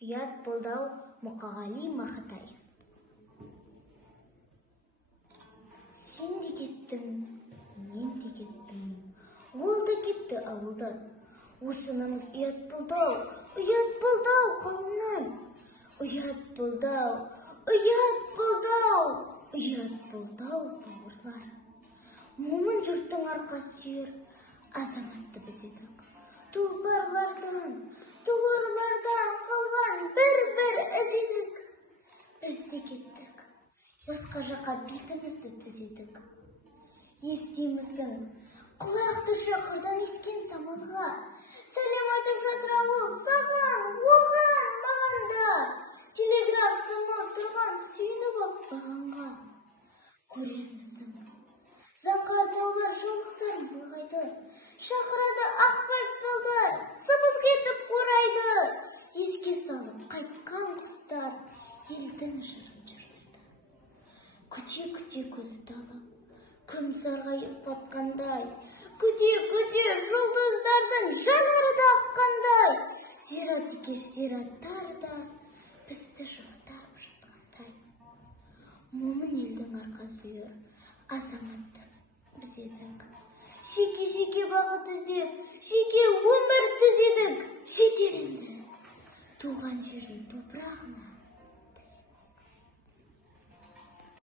Ұят болдау Мұқағали Мақатай. Сен де кеттің, мен де кеттім, ол да кетті ауылдан. Осынымыз ұят болдау қауымнан. Ұят болдау бауырлар. Момын жұрттың арқасы сүйер азаматты біз едік. Тұлпарлардан қалған бір із едік. Біз де кеттік, басқа жаққа бетімізді түзедік. Естимісің, құлақты шақырдан ескен саманға, сәлем айтып жатыр ауыл саған, оған, маған да. Телеграф сымы тұрған сүйініп ап бағанға. Көремісің, заңғар таулар жолықтарын былғайды, шақырады ақбар салдар, сыбыз кетіп қурайды. Еске салып қайтқан құстар елдің жырын жырлайды. Күте көзі талып, күн сарғайып батқандай, күте жұлдыздардың жанары да аққандай. Зират екеш зираттар да бізді жоқтап жатқандай. Момын елдің арқасы үйір азаматты біз едік. Жеке бағыт іздеп, жеке өмір түзедік. Жетер енді туған жердің топырағына